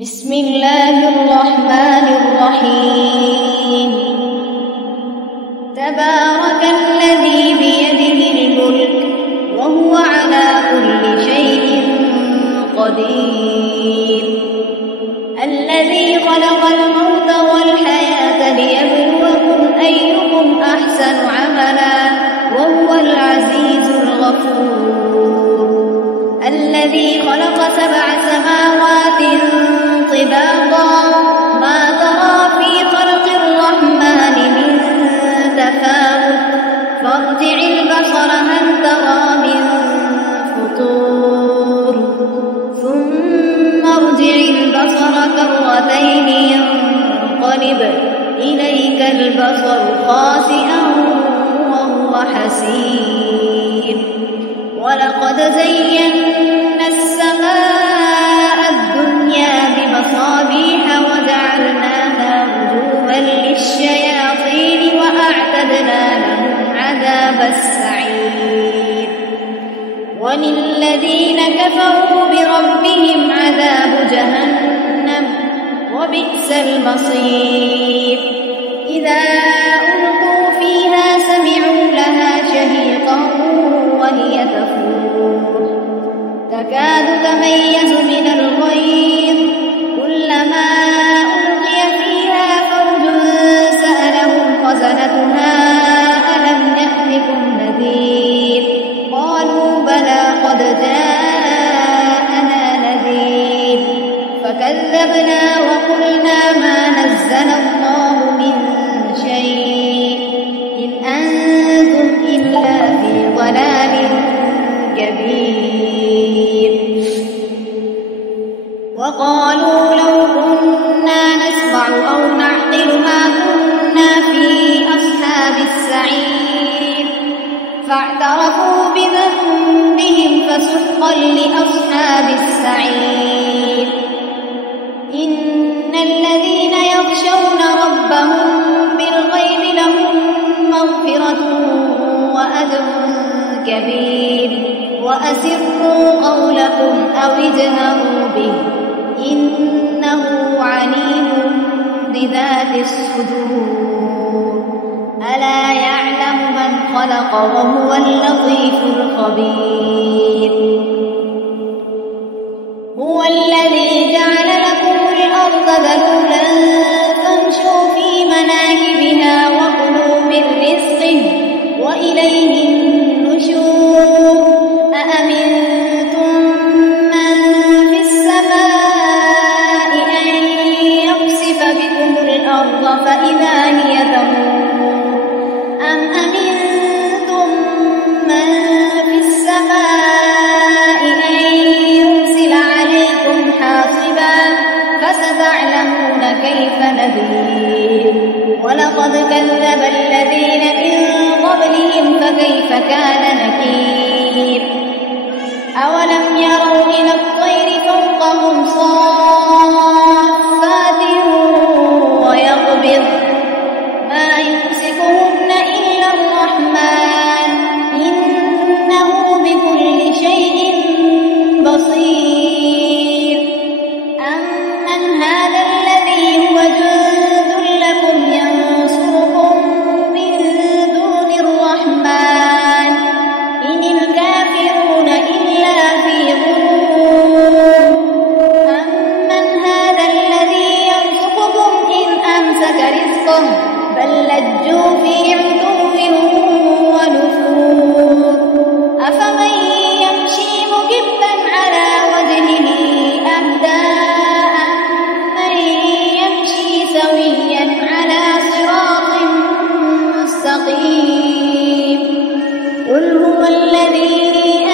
بسم الله الرحمن الرحيم. تبارك الذي بيده الملك وهو على كل شيء قدير. الذي خلق الموت والحياة ليبلوكم أيكم أحسن عملا وهو العزيز الغفور. الذي خلق 7 سماوات طباقا ما ترى في خلق الرحمن من تفاوت فارجع البصر هل ترى من فطور ثم ارجع البصر كرتين ينقلب إليك البصر خاسئا وهو حسير. ولقد زينا السماء الدنيا بمصابيح وجعلناها رجوما للشياطين وأعتدنا لهم عذاب السعير. وللذين كفروا بربهم عذاب جهنم وبئس المصير. إذا ألقوا فيها سمعوا لها شهيقا وهي تفور تكاد تميز من الغيظ كلما ألقي فيها فوج سألهم خزنتها ألم يأتكم نذير قالوا بلى قد جاءنا نذير فكذبنا وقلنا ما نزل الله من شيء إن أنتم إلا في ضلال كبير. وقالوا لو كنا نسمع أو نعقل ما كنا في أصحاب السعير فاعترفوا بذنبهم فسحقا لأصحاب السعير. إن الذين يخشون ربهم بالغيب لهم مغفرة وأجر كبير. وأسروا قولكم أو اجهروا به إنه عليم بذات الصدور. ألا يعلم من خلق وهو اللطيف الخبير. هو الذي جعل لكم الأرض ذلولا فامشوا في مناكبها وكلوا من رزقه وإليه النشور. أأمنتم من في السماء أن يخسف بكم الأرض فإذا هي تمور أم أمنتم من في السماء أن يرسل عليكم حاصبا فستعلمون كيف نذير. ولقد كذب الذين من قبلهم فكيف كان نكير. أولم يروا إلى الطير فوقهم صافات ويقبض ما يمسكهن إلا الرحمن إنه بكل شيء بصير. أمن هذا الذي هو جند لكم ينصركم من دون الرحمن إن الكافرون إلا في غرور. أمن هذا الذي يرزقكم إن أمسك رزقه بل لجوا في عتو ونفور. أفمن يمشي مكبا على وجهه أهدى أمن يمشي سويا على صراط مستقيم. قل هو الذي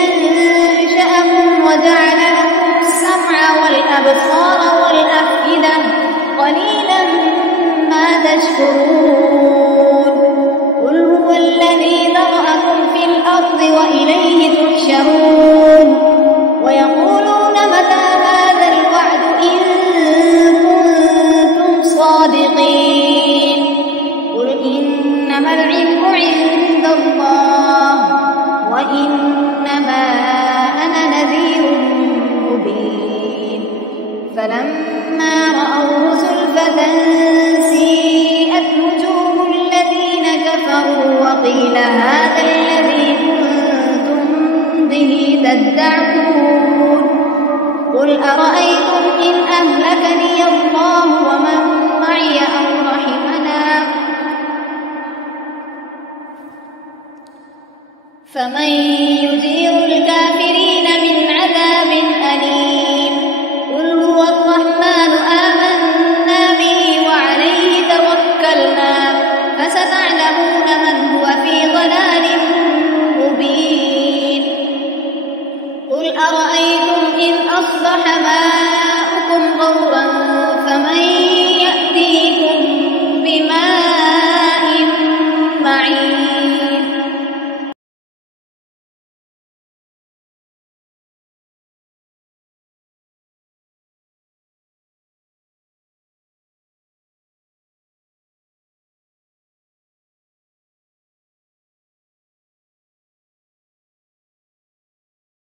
أنشأكم وجعل لكم السمع والأبصار والأفئدة قليلا ما تشكرون. قل هو الذي ذرأكم في الأرض وإليه تحشرون. ويقولون متى هذا الوعد إن كنتم صادقين. قل إنما العلم عند الله وإنما أنا نذير مبين. فلما رأوه زلفة سيئت وجوه الذين كفروا وقيل هذا الذي كنتم به تدعون قل أرأيتم إن أهلكني الله ومن معي أو رحمنا فمن